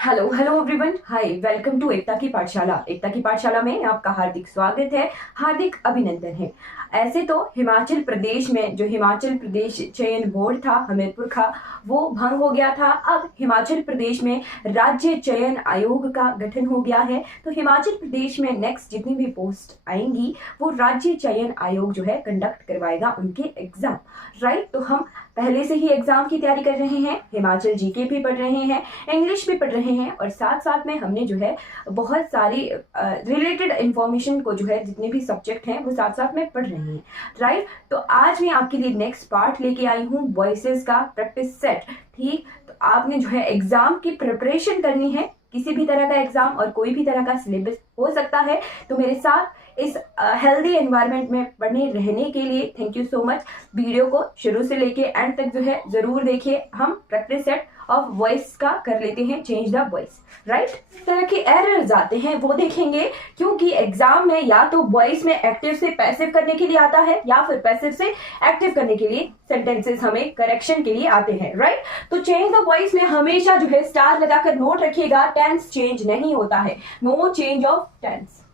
Hello hello everyone, hi, welcome to Ekta की पाठशाला। एकता की पाठशाला में आपका हार्दिक स्वागत है, हार्दिक अभिनंदन है। ऐसे तो हिमाचल प्रदेश में जो हिमाचल प्रदेश चयन बोर्ड था हमीरपुर का, वो भंग हो गया था। अब हिमाचल प्रदेश में राज्य चयन आयोग का गठन हो गया है। तो हिमाचल प्रदेश में नेक्स्ट जितनी भी पोस्ट आएंगी वो राज्य चयन आयोग जो है कंडक्ट करवाएगा उनके एग्जाम। राइट, तो हम पहले से ही एग्जाम की तैयारी कर रहे हैं, हिमाचल जीके भी पढ़ रहे हैं, इंग्लिश भी पढ़ रहे हैं, और साथ साथ में हमने जो है बहुत सारी रिलेटेड इंफॉर्मेशन को जो है जितने भी सब्जेक्ट हैं वो साथ साथ में पढ़ रहे हैं। राइट, तो आज मैं आपके लिए नेक्स्ट पार्ट लेके आई हूँ वॉइसेस का प्रैक्टिस सेट। ठीक, तो आपने जो है एग्जाम की प्रिपरेशन करनी है, किसी भी तरह का एग्जाम और कोई भी तरह का सिलेबस हो सकता है। तो मेरे साथ इस हेल्दी एनवायरनमेंट में बने रहने के लिए thank you so much. Video को शुरू से लेके एंड तक जो है जरूर देखिए। हम प्रैक्टिस सेट ऑफ वॉइस का कर लेते हैं, चेंज द वॉइस। राइट, तरह के एरर्स आते हैं वो देखेंगे, क्योंकि एग्जाम में या तो वॉइस में एक्टिव से पैसिव करने के लिए आता है या फिर पैसिव से एक्टिव करने के लिए सेंटेंसेस हमें करेक्शन के लिए आते हैं। राइट, तो चेंज द वॉइस में हमेशा जो है स्टार लगाकर नोट रखिएगा, टेंस चेंज नहीं होता है, no change of tense.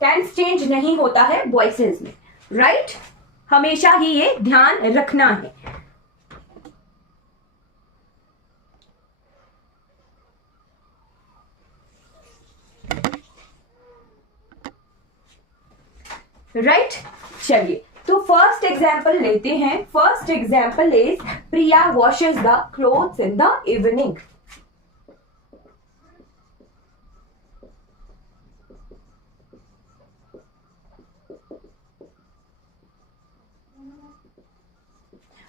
Tense change नहीं होता है वॉइसेस में। राइट, हमेशा ही ये ध्यान रखना है। राइट, चलिए तो फर्स्ट एग्जाम्पल लेते हैं। First example is Priya washes the clothes in the evening.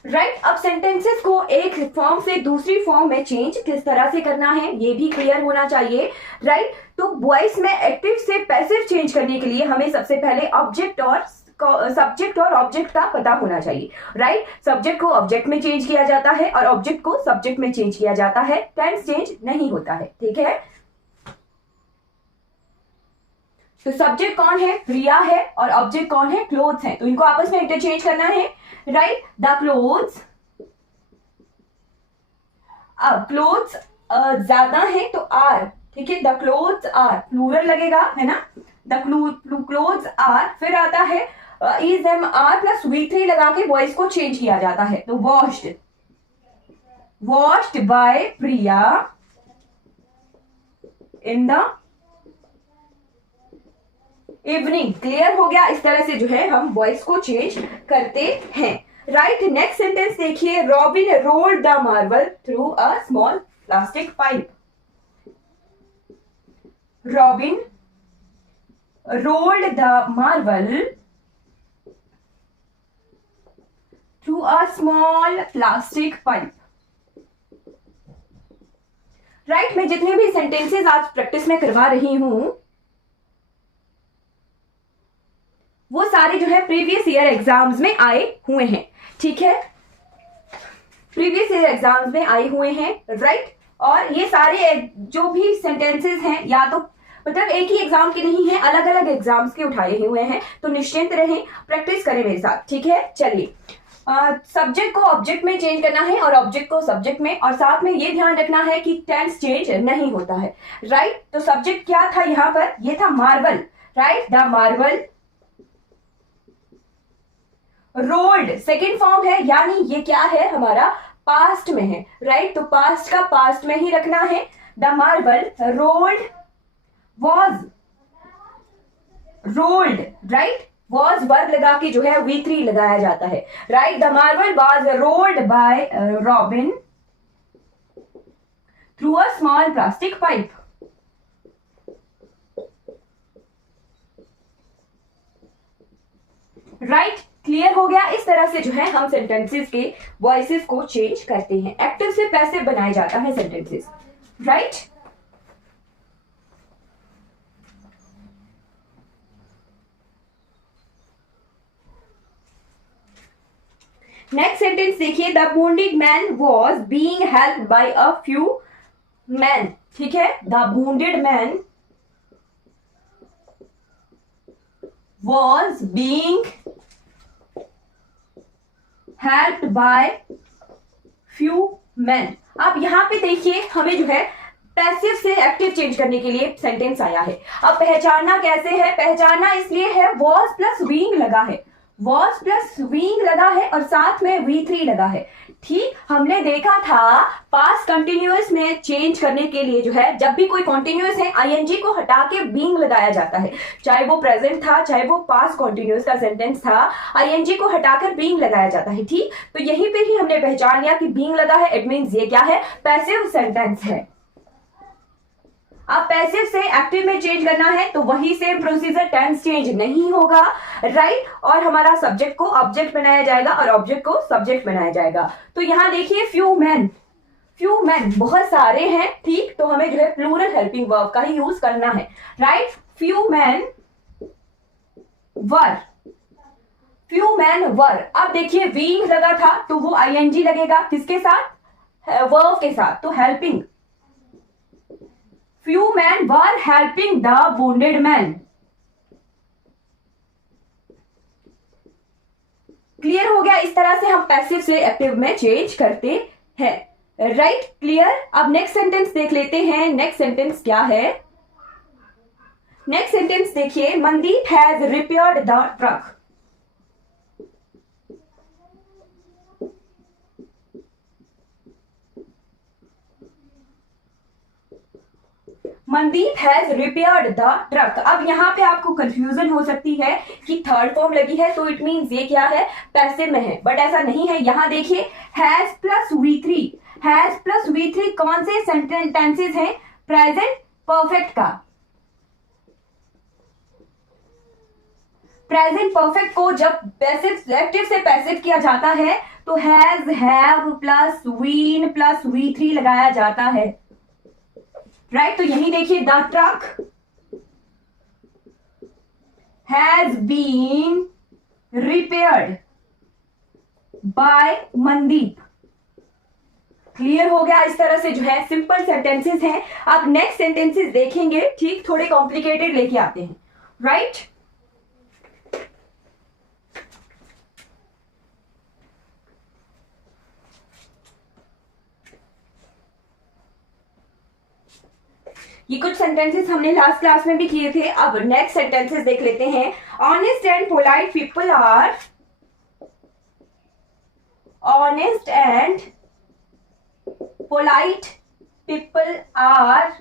Right, अब सेंटेंसेस को एक फॉर्म से दूसरी फॉर्म में चेंज किस तरह से करना है ये भी क्लियर होना चाहिए। राइट, तो वॉइस में एक्टिव से पैसिव चेंज करने के लिए हमें सबसे पहले ऑब्जेक्ट और सब्जेक्ट और ऑब्जेक्ट का पता होना चाहिए। राइट, सब्जेक्ट को ऑब्जेक्ट में चेंज किया जाता है और ऑब्जेक्ट को सब्जेक्ट में चेंज किया जाता है, टेंस चेंज नहीं होता है। ठीक है, तो सब्जेक्ट कौन है? प्रिया है, और ऑब्जेक्ट कौन है? क्लोथ्स है, तो इनको आपस में इंटरचेंज करना है। Right, the clothes. अब क्लोथ्स ज्यादा है तो आर, ठीक है, द क्लोथ्स आर प्लूरल लगेगा, है ना, द क्लोथ्स आर। फिर आता है is M R plus V3 लगा के वॉइस को चेंज किया जाता है, तो washed, washed bye Priya in the evening. Clear हो गया? इस तरह से जो है हम वॉइस को चेंज करते हैं। राइट, नेक्स्ट सेंटेंस देखिए, robin rolled the marble through a small plastic pipe. Robin rolled the marble through a small plastic pipe. Right, मैं जितने भी सेंटेंसेस आज प्रैक्टिस में करवा रही हूं वो सारे जो है प्रीवियस ईयर एग्जाम्स में आए हुए हैं। ठीक है, प्रीवियस ईयर एग्जाम्स में आए हुए हैं। राइट, और ये सारे जो भी सेंटेंसेस हैं या तो मतलब एक ही एग्जाम के नहीं है, अलग अलग एग्जाम्स के उठाए हुए हैं, तो निश्चिंत रहें, प्रैक्टिस करें मेरे साथ। ठीक है, चलिए, सब्जेक्ट को ऑब्जेक्ट में चेंज करना है और ऑब्जेक्ट को सब्जेक्ट में, और साथ में ये ध्यान रखना है कि टेंस चेंज नहीं होता है। राइट, तो सब्जेक्ट क्या था यहां पर? ये था marble. Right, the marble rolled second form है, यानी ये क्या है हमारा? पास्ट में है। राइट, तो पास्ट का पास्ट में ही रखना है। The marble rolled was rolled. Right, was verb लगा के जो है V3 लगाया जाता है। Right, the marble was rolled bye robin through a small plastic pipe. Right, clear हो गया? इस तरह से जो है हम सेंटेंसेस के वॉइसेस को चेंज करते हैं, एक्टिव से पैसिव बनाया जाता है सेंटेंसेस। राइट, नेक्स्ट सेंटेंस देखिए, the wounded man was being helped bye a few man. ठीक है, the wounded man was being helped by few man. अब यहाँ पे देखिए हमें जो है पैसिव से एक्टिव चेंज करने के लिए सेंटेंस आया है। अब पहचानना कैसे है, पहचानना इसलिए है वॉज प्लस बीइंग लगा है, वॉज प्लस बीइंग लगा है और साथ में V3 लगा है। ठीक, हमने देखा था पास्ट कंटिन्यूअस में चेंज करने के लिए जो है जब भी कोई कंटिन्यूअस है आईएनजी को हटा के बीइंग लगाया जाता है, चाहे वो प्रेजेंट था चाहे वो पास्ट कंटिन्यूअस का सेंटेंस था, आईएनजी को हटाकर बीइंग लगाया जाता है। ठीक, तो यहीं पे ही हमने पहचान लिया कि बीइंग लगा है, इट मींस ये क्या है, पैसिव सेंटेंस है। अब पैसिव से एक्टिव में चेंज करना है तो वही सेम प्रोसीजर, टेंस चेंज नहीं होगा, राइट, और हमारा सब्जेक्ट को ऑब्जेक्ट बनाया जाएगा और ऑब्जेक्ट को सब्जेक्ट बनाया जाएगा। तो यहां देखिए फ्यू मैन, फ्यू मैन बहुत सारे हैं। ठीक, तो हमें जो है प्लूरल हेल्पिंग वर्ब का ही यूज करना है, राइट। फ्यू मैन वर, फ्यू मैन वर। अब देखिए बीइंग लगा था तो वो आईएनजी लगेगा किसके साथ, वर्ब के साथ, तो helping. Few men were helping the wounded man. Clear हो गया, इस तरह से हम पैसिव से एक्टिव में चेंज करते हैं, राइट, क्लियर। अब नेक्स्ट सेंटेंस देख लेते हैं। नेक्स्ट सेंटेंस क्या है, नेक्स्ट सेंटेंस देखिए, Mandeep has repaired the truck. Mandeep has repaired the truck. अब यहाँ पे आपको कंफ्यूजन हो सकती है कि थर्ड फॉर्म लगी है तो इट मींस ये क्या है, पैसिव में है, बट ऐसा नहीं है। यहाँ देखिए has plus V3, has plus V3 कौन से सेंटेंसेस हैं, प्रेजेंट परफेक्ट का। प्रेजेंट परफेक्ट को जब पैसिव एक्टिव से पैसिव किया जाता है तो has, have plus been plus V3 लगाया जाता है, राइट। तो यही देखिए the truck has been repaired by Mandeep. Clear हो गया, इस तरह से जो है सिंपल सेंटेंसेस हैं। अब नेक्स्ट सेंटेंसेस देखेंगे, ठीक, थोड़े कॉम्प्लिकेटेड लेके आते हैं, राइट। ये कुछ सेंटेंसेस हमने लास्ट क्लास में भी किए थे। अब नेक्स्ट सेंटेंसेस देख लेते हैं। Honest and polite people are, honest and polite people are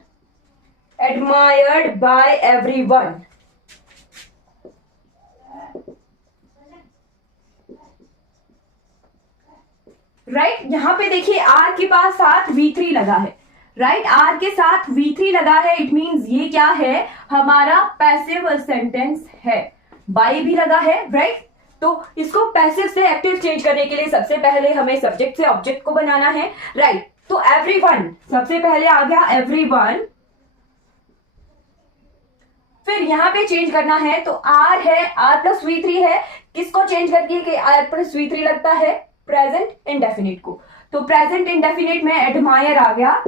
admired by everyone. Right, यहां पे देखिए आर के पास साथ V3 लगा है, राइट, आर के साथ V3 लगा है, इट मींस ये क्या है, हमारा पैसिव सेंटेंस है। बाय भी लगा है, राइट। तो इसको पैसिव से एक्टिव चेंज करने के लिए सबसे पहले हमें सब्जेक्ट से ऑब्जेक्ट को बनाना है, राइट। तो एवरीवन सबसे पहले आ गया, एवरीवन। फिर यहां पे चेंज करना है तो आर है, आर प्लस V3 है, किसको चेंज करके कि आर प्लस V3 लगता है, प्रेजेंट इंडेफिनिट को। तो प्रेजेंट इंडेफिनिट में एडमायर आ गया।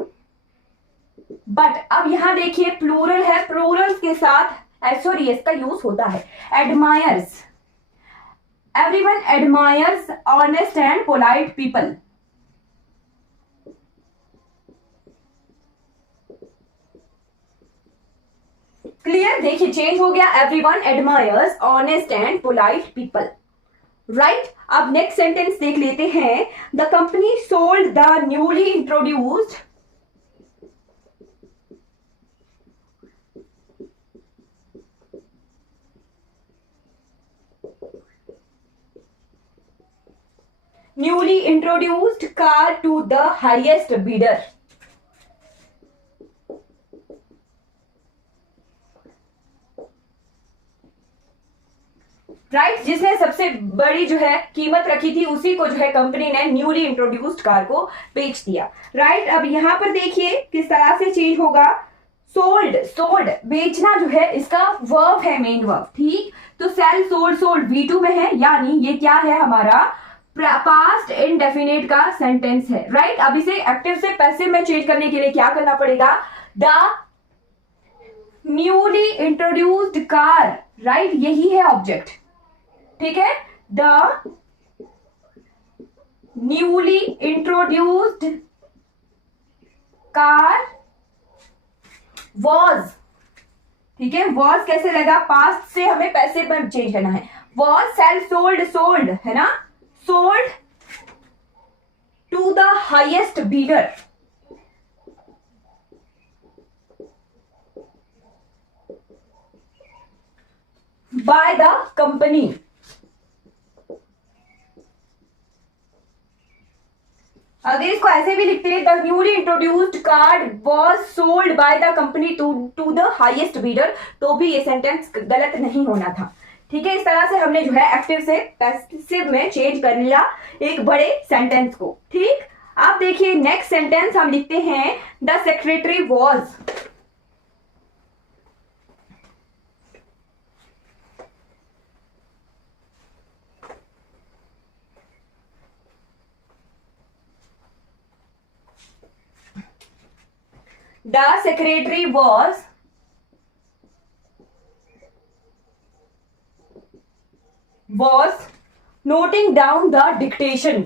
बट अब यहां देखिए प्लूरल है, प्लूरल के साथ एसओरियस का यूज होता है, admires. Everyone admires honest and polite people. Clear, देखिए चेंज हो गया, everyone admires honest and polite people, right. अब नेक्स्ट सेंटेंस देख लेते हैं। The company sold the newly introduced, newly introduced car to the highest bidder। Right, जिसने सबसे बड़ी जो है कीमत रखी थी उसी को जो है कंपनी ने न्यूली इंट्रोड्यूस्ड कार को बेच दिया, राइट। अब यहां पर देखिए किस तरह से चेंज होगा, सोल्ड, सोल्ड बेचना जो है इसका वर्ब है, मेन वर्ब, ठीक। तो सेल, सोल्ड, सोल्ड V2 में है, यानी ये क्या है, हमारा पास्ट इंडेफिनिट का सेंटेंस है, राइट। अब इसे एक्टिव से पैसिव में चेंज करने के लिए क्या करना पड़ेगा, the newly introduced car, right, यही है ऑब्जेक्ट, ठीक है। The newly introduced car was, ठीक है, वॉज कैसे लगा, पास्ट से हमें पैसे पर चेंज करना है, वॉज सेल सोल्ड, सोल्ड है ना, sold to the highest bidder, by the company. अगर इसको ऐसे भी लिखते हैं, the newly introduced card was sold by the company to the highest bidder, तो भी ये सेंटेंस गलत नहीं होना था। ठीक है, इस तरह से हमने जो है एक्टिव से पैसिव में चेंज कर लिया एक बड़े सेंटेंस को। ठीक, आप देखिए नेक्स्ट सेंटेंस हम लिखते हैं, the secretary was, the secretary was noting down the dictation,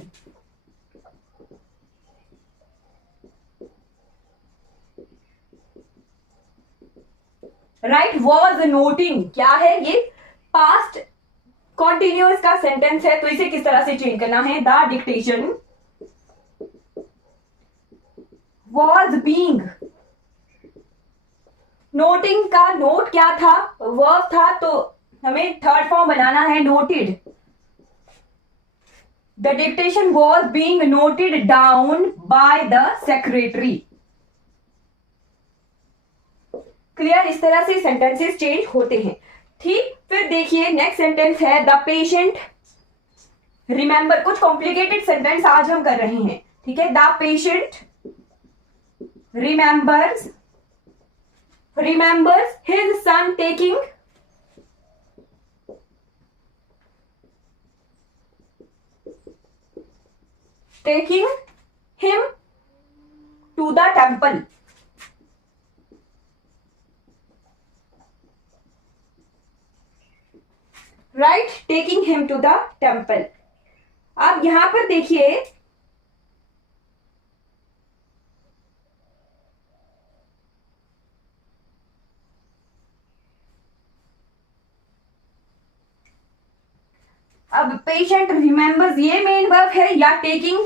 right, was noting क्या है, ये पास्ट कॉन्टिन्यूअस का सेंटेंस है, तो इसे किस तरह से चेंज करना है, the dictation was being, noting का नोट क्या था, वर्ब था, तो हमें थर्ड फॉर्म बनाना है, noted, the dictation was being noted down by the secretary. Clear, इस तरह से सेंटेंसेस चेंज होते हैं। ठीक, फिर देखिए नेक्स्ट सेंटेंस है, द पेशेंट रिमेंबर, कुछ कॉम्प्लिकेटेड सेंटेंस आज हम कर रहे हैं। ठीक है, the patient remembers his son taking him to the temple, right, taking him to the temple। अब यहां पर देखिए, अब पेशेंट रिमेंबर्स ये मेन वर्ब है या taking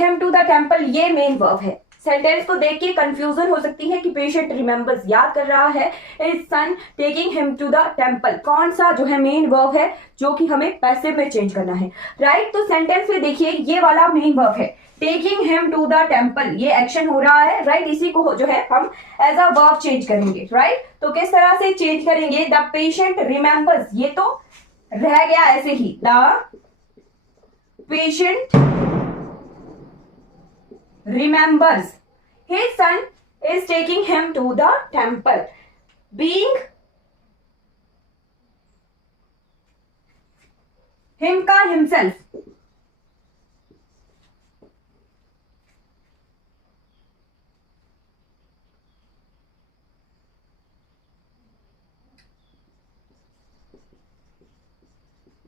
him to the temple ये मेन वर्ब है। सेंटेंस को देख के कंफ्यूजन हो सकती है कि पेशेंट रिमेंबर्स याद कर रहा है, is son taking him to the temple कौन सा जो है मेन वर्ब है जो कि हमें पैसिव में चेंज करना है, राइट। तो सेंटेंस में देखिए ये वाला मेन वर्ब है, taking him to the temple, ये एक्शन हो रहा है, राइट। इसी को जो है हम एज अ वर्ब चेंज करेंगे, राइट। तो किस तरह से चेंज करेंगे, द पेशेंट रिमेंबर्स, ये तो रह गया ऐसे ही, the patient remembers his son is taking him to the temple, being him का himself,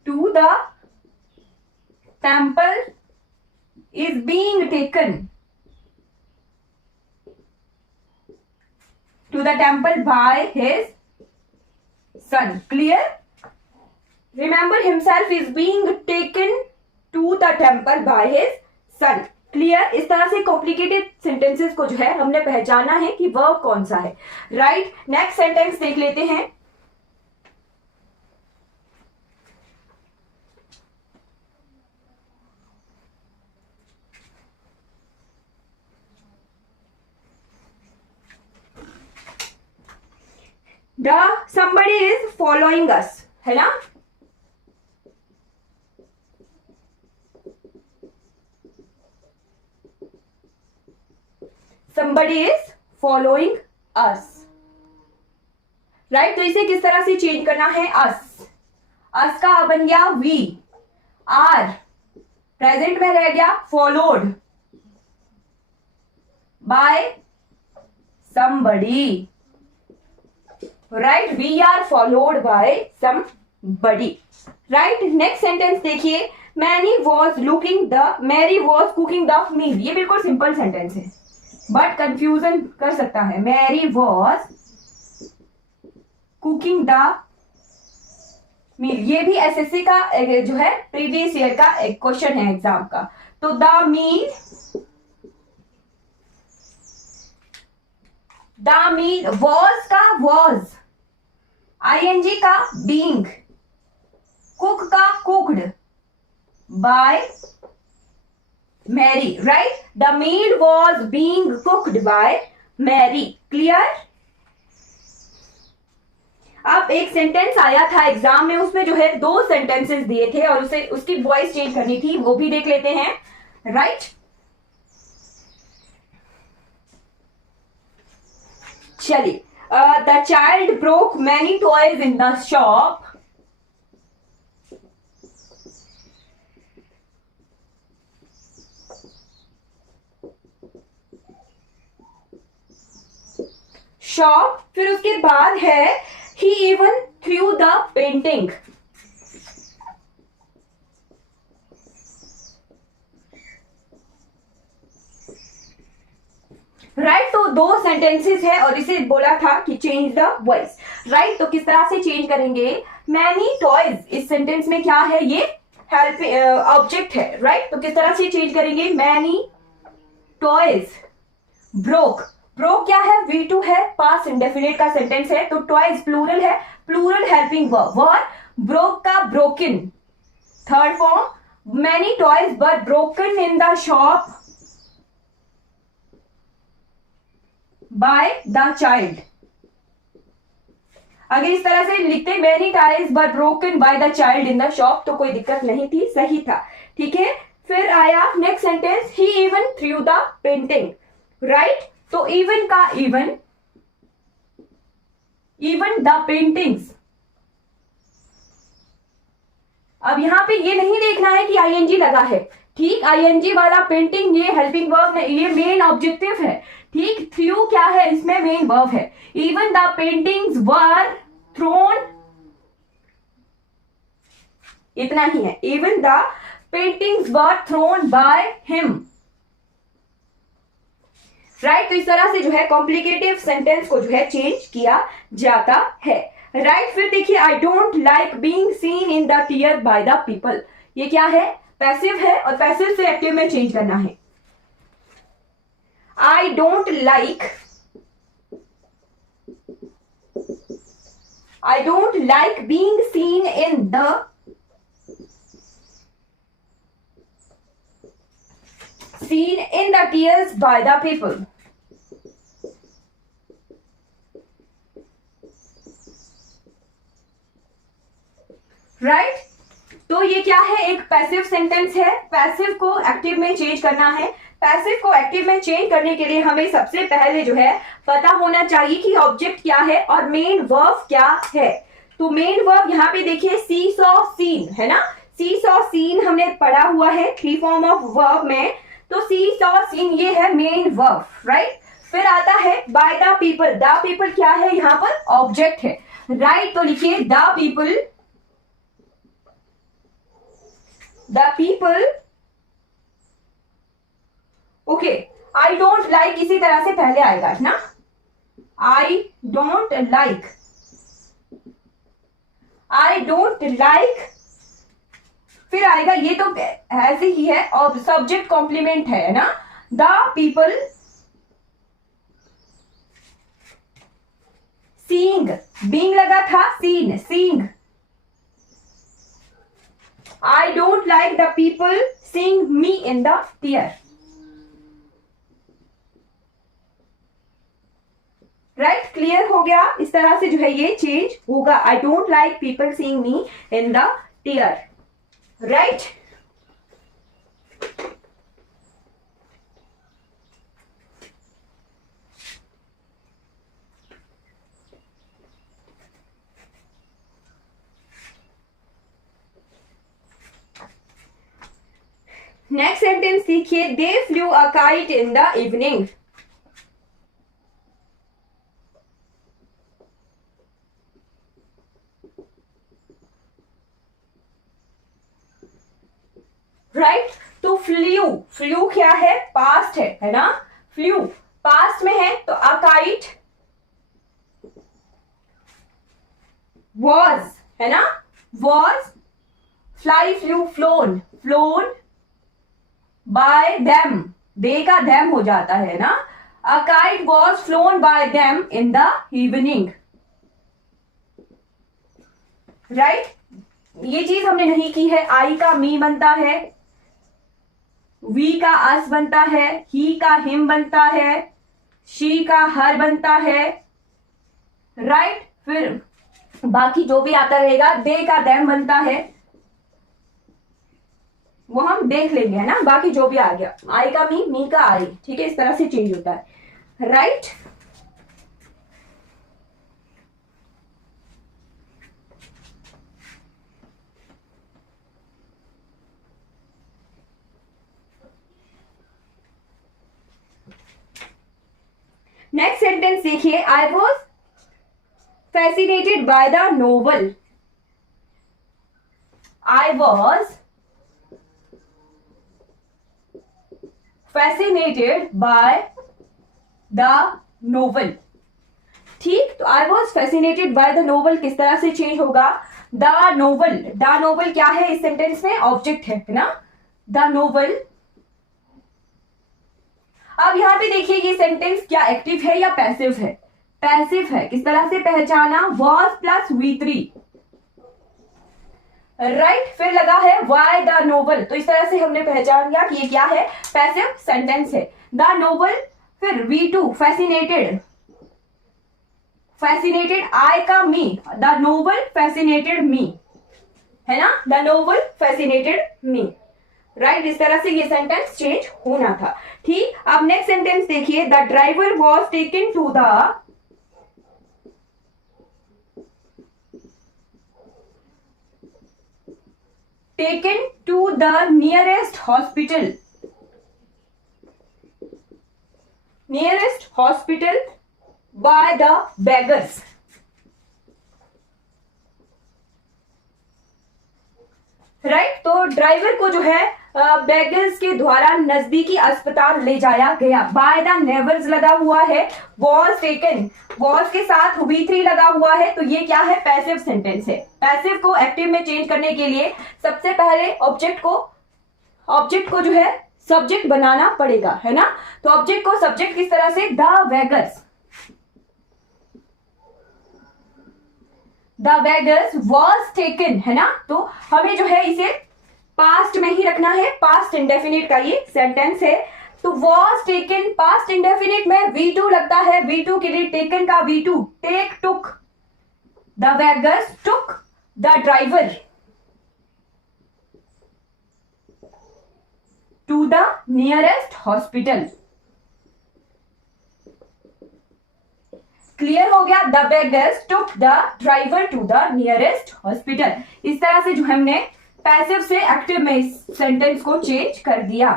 to the temple is being taken to the temple by his son, clear। Remember himself is being taken to the temple by his son, clear. इस तरह से complicated sentences को जो है हमने पहचाना है कि वर्ब कौन सा है, राइट। नेक्स्ट सेंटेंस देख लेते हैं, The somebody is following us, है ना। Somebody is following us, right. तो इसे किस तरह से चेंज करना है, us का बन गया we, are प्रेजेंट में रह गया followed by somebody, right, we are followed by somebody। बड़ी। राइट, नेक्स्ट सेंटेंस देखिए, Mary was cooking the meal. ये बिल्कुल सिंपल सेंटेंस है बट कंफ्यूजन कर सकता है। Mary was cooking the meal, ये भी एसएससी का जो है प्रीवियस ईयर का एक क्वेश्चन है एग्जाम का। तो द मील वॉज का वॉज, आईएनजी का बीइंग, कुक का cooked by Mary. Right, the meal was being cooked by Mary. Clear. अब एक सेंटेंस आया था एग्जाम में, उसमें जो है 2 सेंटेंसेस दिए थे और उसे उसकी वॉइस चेंज करनी थी, वो भी देख लेते हैं। राइट, चलिए। The child broke many toys in the shop. फिर उसके बाद है he even threw the painting। Right, तो 2 सेंटेंसेस है और इसे बोला था कि चेंज द वॉइस। राइट, तो किस तरह से चेंज करेंगे? मैनी टॉयज, इस सेंटेंस में क्या है? ये हेल्प ऑब्जेक्ट है। राइट, तो किस तरह से चेंज करेंगे? Many toys broke. ब्रोक क्या है? V2 है, पास्ट इंडेफिनिट का सेंटेंस है, तो टॉयज प्लूरल है, प्लूरल हेल्पिंग वर्ब। ब्रोक का broken, third form. Many toys were broken in the shop by the child. अगर इस तरह से लिखते many toys were broken by the child in the shop तो कोई दिक्कत नहीं थी, सही था। ठीक है, फिर आया next sentence, he even through the painting. Right, तो इवन का इवन द पेंटिंग्स। अब यहां पे ये नहीं देखना है कि आईएनजी लगा है। ठीक, आईएनजी वाला पेंटिंग ये हेल्पिंग वर्ब है, ये मेन ऑब्जेक्टिव है। ठीक, थ्रू क्या है? इसमें मेन वर्ब है। Even the paintings were thrown, इतना ही है। Even the paintings were thrown by him. Right, तो इस तरह से जो है कॉम्प्लिकेटिव सेंटेंस को जो है चेंज किया जाता है। राइट, फिर देखिए, I don't like being seen in the tear by the people. ये क्या है? पैसिव है और पैसिव से एक्टिव में चेंज करना है। आई don't like being seen in the tears by the people। Right, तो ये क्या है? एक पैसिव सेंटेंस है। पैसिव को एक्टिव में चेंज करना है। पैसिव को एक्टिव में चेंज करने के लिए हमें सबसे पहले जो है पता होना चाहिए कि ऑब्जेक्ट क्या है और मेन वर्ब क्या है। तो मेन वर्ब यहाँ पे देखिए, सी सॉ सीन है ना। सी सॉ सीन हमने पढ़ा हुआ है 3 फॉर्म ऑफ वर्ब में, तो सी सॉ सीन ये है मेन वर्ब। राइट, फिर आता है bye the people. The people क्या है? यहां पर ऑब्जेक्ट है। राइट, तो लिखिए the people. Okay, I don't like इसी तरह से पहले आएगा ना, आई डोंट लाइक, फिर आएगा, ये तो ऐसे ही है और सब्जेक्ट कॉम्प्लीमेंट है ना। द पीपल सीइंग, बीइंग लगा था, seen seeing. I don't like the people seeing me in the tear. Right, clear हो गया? इस तरह से जो है ये चेंज होगा। I don't like people seeing me in the tear. Right, next sentence देखिए, they flew a kite in the evening. Right. तो फ्लू, फ्लू क्या है, पास्ट है ना, फ्लू पास्ट में है, तो अ काइट वॉज है ना, was, fly flew flown, flown by them, they का देम हो जाता है ना, a kite was flown by them in the evening, right. ये चीज हमने नहीं की है। आई का मी बनता है, वी का अस बनता है, ही का हिम बनता है, शी का हर बनता है, राइट। फिर बाकी जो भी आता रहेगा, दे का देम बनता है, वो हम देख लेंगे है ना। बाकी जो भी आ गया, आई का मी का आई, ठीक है, इस तरह से चेंज होता है, राइट। नेक्स्ट सेंटेंस देखिए, I was fascinated by the novel, I was fascinated by the novel, ठीक। तो I was fascinated by the novel किस तरह से चेंज होगा, द नोवेल, द नोवेल क्या है इस सेंटेंस में, ऑब्जेक्ट है ना, द नोवेल। अब यहां पे देखिए ये सेंटेंस क्या एक्टिव है या पैसिव है, पैसिव है। किस तरह से पहचाना, वॉज प्लस V3, राइट। फिर लगा है वाई द नोवेल, तो इस तरह से हमने पहचान लिया कि ये क्या है, पैसिव सेंटेंस है, द नोवेल। फिर V2 फैसिनेटेड, फैसिनेटेड आई का मी, द नोवेल फैसिनेटेड मी, है ना, the novel fascinated me, right. इस तरह से ये सेंटेंस चेंज होना था, ठीक। अब नेक्स्ट सेंटेंस देखिए, the driver was taken to the, taken to the nearest hospital, nearest hospital by the beggars, right. तो ड्राइवर को जो है बेगर्स के द्वारा नजदीकी अस्पताल ले जाया गया, बाय द नेबर्स लगा हुआ है, वॉज टेकन, वॉज के साथ V3 लगा हुआ है, तो ये क्या है, पैसिव सेंटेंस है। पैसिव को एक्टिव में चेंज करने के लिए सबसे पहले ऑब्जेक्ट को जो है सब्जेक्ट बनाना पड़ेगा, है ना। तो ऑब्जेक्ट को सब्जेक्ट किस तरह से, the beggars, the beggars was taken, है ना। तो हमें जो है इसे पास्ट में ही रखना है, पास्ट इंडेफिनिट का ये सेंटेंस है। तो वॉज टेकन पास्ट इंडेफिनिट में V2 लगता है, V2 के लिए टेकन का V2, take took, the beggars took the driver to the nearest hospital, clear हो गया, the beggars took the driver to the nearest hospital. इस तरह से जो हमने पैसिव से एक्टिव में इस सेंटेंस को चेंज कर दिया,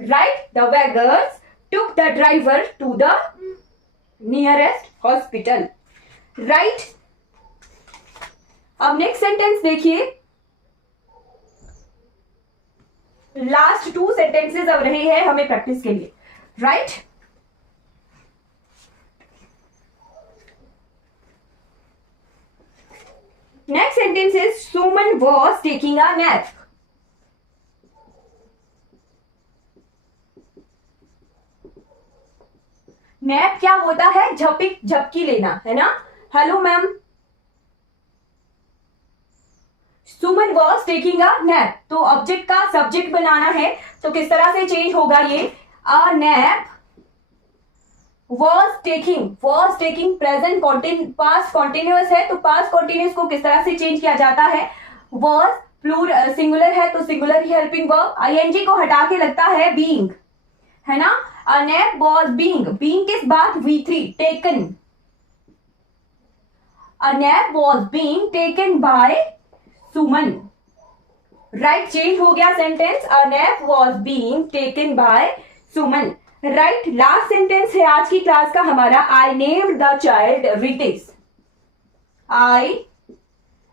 right. The beggars took the driver to the nearest hospital, right. अब नेक्स्ट सेंटेंस देखिए, लास्ट 2 सेंटेंसेस अब रहे हैं हमें प्रैक्टिस के लिए, right. Next sentence is Suman was taking a nap. Nap क्या होता है, झपकी लेना, है ना। Hello ma'am, Suman was taking a nap, तो ऑब्जेक्ट का सब्जेक्ट बनाना है, तो किस तरह से चेंज होगा ये, a nap was taking present past continuous है, तो पास्ट कॉन्टिन्यूअस को किस तरह से चेंज किया जाता है, वॉज प्लूरल सिंगुलर है, तो सिंगुलर ही हेल्पिंग वर्ब, आईएनजी को हटा के लगता है बीइंग, है ना। अ नैप वॉज बीइंग किस बात, V3 taken, a nap was being taken by Suman, right. Change हो गया sentence, a nap was being taken by Suman, right. Last sentence है आज की क्लास का हमारा, I named the child Ritesh, I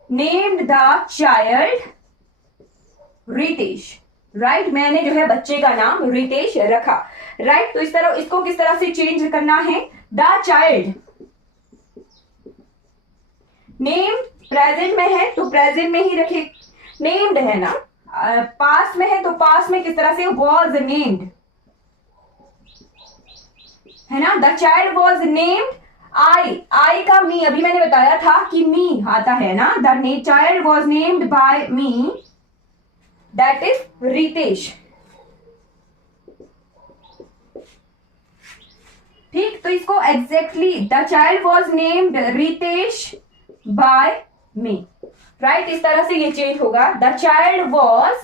named the child Ritesh, right, मैंने जो है बच्चे का नाम रितेश रखा। राइट, तो इस तरह इसको किस तरह से चेंज करना है, द चाइल्ड, नेम प्रेजेंट में है तो प्रेजेंट में ही रखे, नेम्ड है ना, पास में है तो पास में किस तरह से, वॉज नेम्ड, है ना, द चाइल्ड वॉज नेम्ड आई का मी, अभी मैंने बताया था कि मी आता है ना, the child was named by me, that is Ritesh. ठीक, तो इसको exactly the child was named Ritesh by me. Right, इस तरह से ये चेंज होगा, द चाइल्ड वॉज,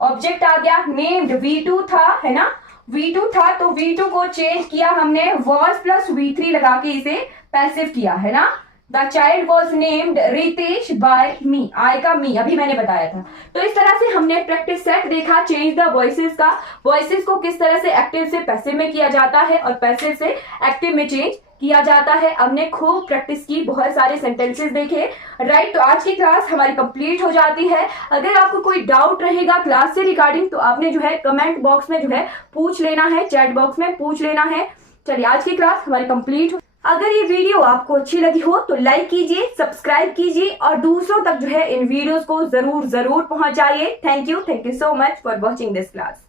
ऑब्जेक्ट आ गया, नेम्ड V2 था, है ना, V2 था तो V2 को चेंज किया हमने, वॉज प्लस V3 लगा के इसे पैसिव किया, है ना, the child was named Ritesh by me, I का मी अभी मैंने बताया था। तो इस तरह से हमने प्रैक्टिस सेट देखा चेंज द वॉइसेस का, वॉइसेस को किस तरह से एक्टिव से पैसिव में किया जाता है और पैसिव से एक्टिव में चेंज किया जाता है। हमने खूब प्रैक्टिस की, बहुत सारे सेंटेंसेस देखे। राइट, तो आज की क्लास हमारी कंप्लीट हो जाती है। अगर आपको कोई डाउट रहेगा क्लास से रिगार्डिंग तो आपने जो है कमेंट बॉक्स में जो है पूछ लेना है, चैट बॉक्स में पूछ लेना है। चलिए, आज की क्लास हमारी कंप्लीट हो। अगर ये वीडियो आपको अच्छी लगी हो तो लाइक कीजिए, सब्सक्राइब कीजिए और दूसरों तक जो है इन वीडियोस को जरूर पहुंचाइए। Thank you so much for watching this class.